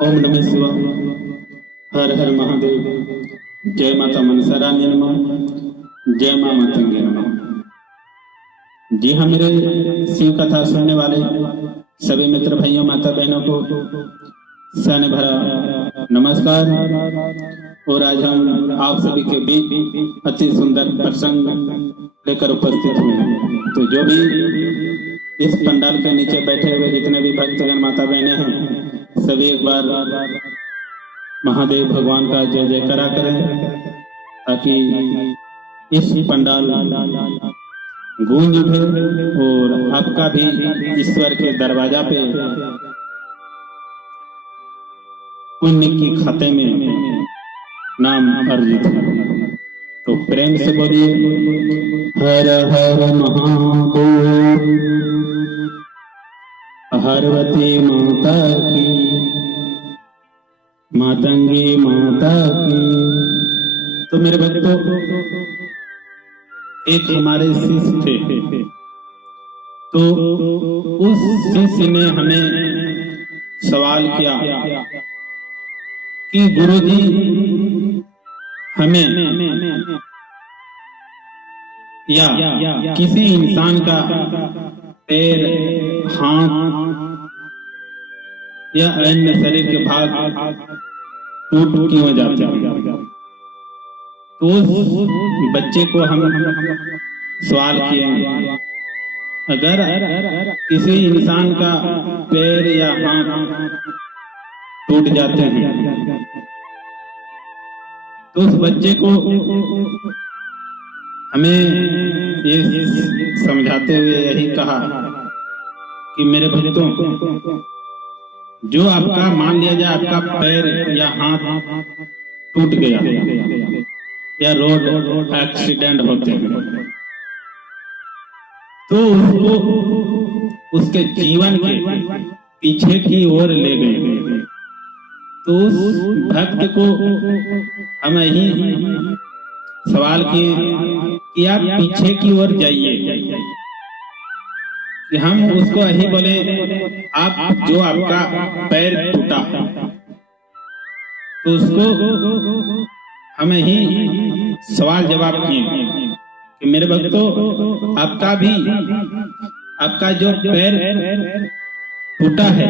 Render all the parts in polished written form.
ओम नमः शिवाय। हर हर महादेव। जय माता मनसा रानी नमः। जय मां मातंगी नमः। जी हाँ, मेरे शिव कथा सुनने वाले सभी मित्र भाइयों माता बहनों को सन भरा नमस्कार। और आज हम आप सभी के बीच अति सुंदर प्रसंग लेकर उपस्थित हुए हैं। तो जो भी इस पंडाल के नीचे बैठे हुए जितने भी भक्तगण माता बहने हैं, सभी एक बार महादेव भगवान का जय जयकारा करें, ताकि इस पंडाल गूंज उठे और आपका भी ईश्वर के दरवाजा पे पुण्य की खाते में नाम अर्जित है। तो प्रेम से बोलिए हर हर महादेव। पार्वती माता की, मातंगी माता की। तो मेरे भक्तों, एक हमारे शिष्य थे, तो उस शिष्य ने हमें सवाल किया कि गुरुजी हमें या किसी इंसान का पैर, हाथ या अन्य शरीर के भाग टूट क्यों जाते हैं। तो उस बच्चे को हम सवाल किए, अगर किसी इंसान का पैर या हाथ टूट जाते हैं तो उस बच्चे को हमें ये समझाते हुए यही कहा कि मेरे भक्तों, जो आपका मान लिया जाए आपका पैर या हाथ टूट गया या रोड एक्सीडेंट होते हैं, तो उसको उसके जीवन के पीछे की ओर ले गए। तो उस भक्त को हम यही सवाल किए कि आप पीछे की ओर जाइए, कि हम उसको यही बोले आप जो आपका पैर टूटा, तो उसको हम यही सवाल जवाब किए कि मेरे भक्तों, आपका जो पैर टूटा है,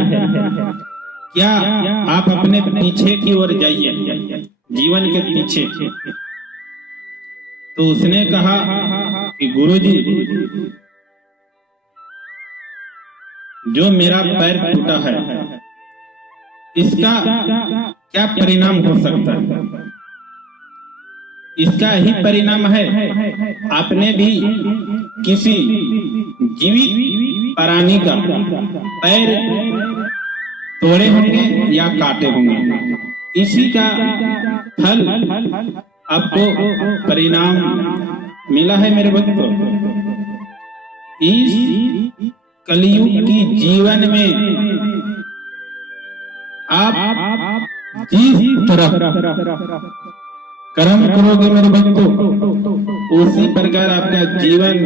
क्या आप अपने पीछे की ओर जाइए, जीवन के पीछे। तो उसने कहा कि गुरुजी, जो मेरा पैर टूटा है इसका क्या परिणाम हो सकता है। इसका ही परिणाम है आपने भी किसी जीवित प्राणी का पैर तोड़े होंगे या काटे होंगे, इसी का फल आपको परिणाम मिला है। मेरे भक्तों, इस कलयुग की जीवन में आप जिस तरह कर्म करोगे मेरे भक्तों, उसी प्रकार आपका जीवन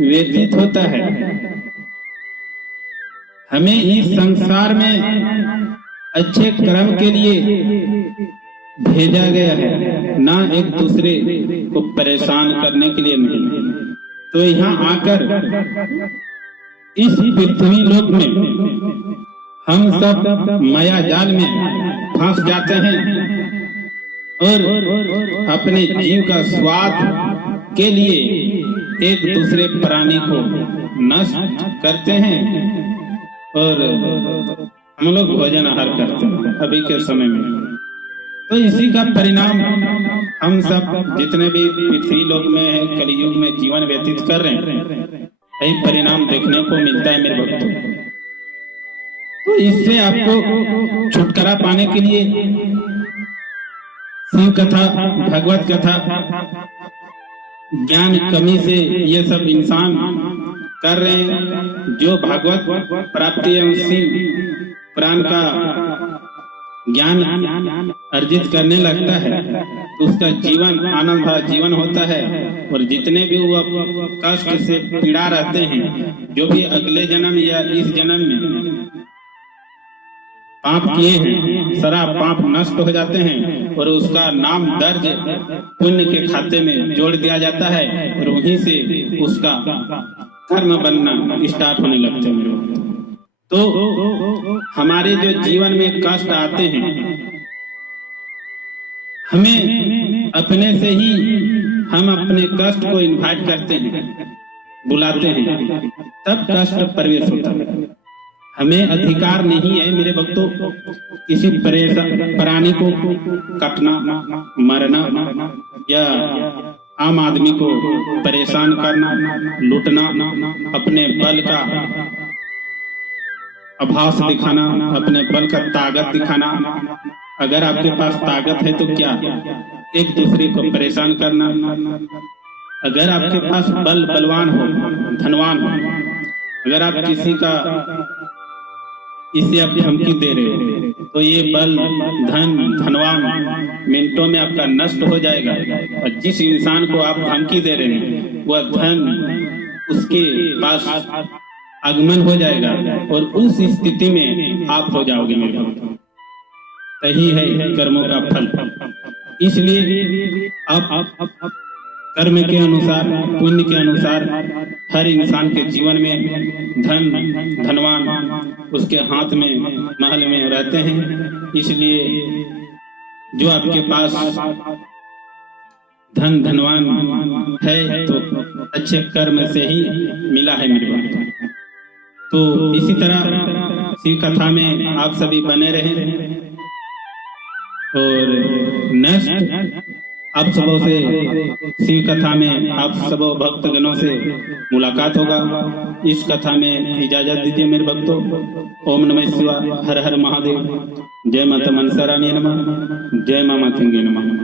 व्यतीत होता है। हमें इस संसार में अच्छे कर्म के लिए भेजा गया है, ना एक दूसरे को परेशान करने के लिए नहीं। तो यहाँ आकर इस पृथ्वी लोक में हम सब माया जाल में फंस जाते हैं और अपने जीव का स्वाद के लिए एक दूसरे प्राणी को नष्ट करते हैं और हम लोग भोजन आहार करते हैं अभी के समय में। तो इसी का परिणाम हम सब जितने भी पृथ्वी लोक में कलयुग में जीवन व्यतीत कर रहे हैं, यही परिणाम देखने को मिलता है मेरे भक्तों। तो इससे आपको छुटकारा पाने के लिए शिव कथा, भगवत कथा, ज्ञान कमी से ये सब इंसान कर रहे हैं। जो भागवत प्राप्ति एवं शिव पुराण का ज्ञान अर्जित करने लगता है तो उसका जीवन आनंद भरा जीवन होता है। और जितने भी वो कष्ट से पीड़ा रहते हैं, जो भी अगले जन्म या इस जन्म में पाप किए हैं, सारा पाप नष्ट हो जाते हैं और उसका नाम दर्ज पुण्य के खाते में जोड़ दिया जाता है और वहीं से उसका कर्म बनना स्टार्ट होने लगते हैं। तो हमारे जो जीवन में कष्ट आते हैं, हमें अपने से ही हम अपने कष्ट को इन्वाइट करते हैं, बुलाते हैं, तब कष्ट प्रवेश होता है। हमें अधिकार नहीं है मेरे भक्तों किसी प्राणी को काटना, मरना या आम आदमी को परेशान करना, लूटना, अपने बल का आभास दिखाना, अपने बल का ताकत दिखाना। अगर आपके पास ताकत है तो क्या एक दूसरे को परेशान करना। अगर आपके पास बलवान हो, धनवान हो, अगर आप किसी का इसे आप धमकी दे रहे हो तो ये बल, धन, धनवान मिनटों में आपका नष्ट हो जाएगा। और जिस इंसान को आप धमकी दे रहे हैं वह धन उसके पास आगमन हो जाएगा और उस स्थिति में आप हो जाओगे मेरे भक्त। यही है कर्मों का फल। इसलिए आप कर्म के अनुसार, पुण्य के अनुसार हर इंसान के जीवन में धन, धनवान उसके हाथ में, महल में रहते हैं। इसलिए जो आपके पास धन, धनवान है तो अच्छे कर्म से ही मिला है मेरे भक्त। तो इसी तरह शिव कथा में आप सभी बने रहें और नेक्स्ट आप सबों से शिव कथा में आप सब भक्तगणों से मुलाकात होगा। इस कथा में इजाजत दीजिए मेरे भक्तों। ओम नमः शिवाय, हर हर महादेव। जय माता मनसा रानी नमः, जय मां मातंगी नमः।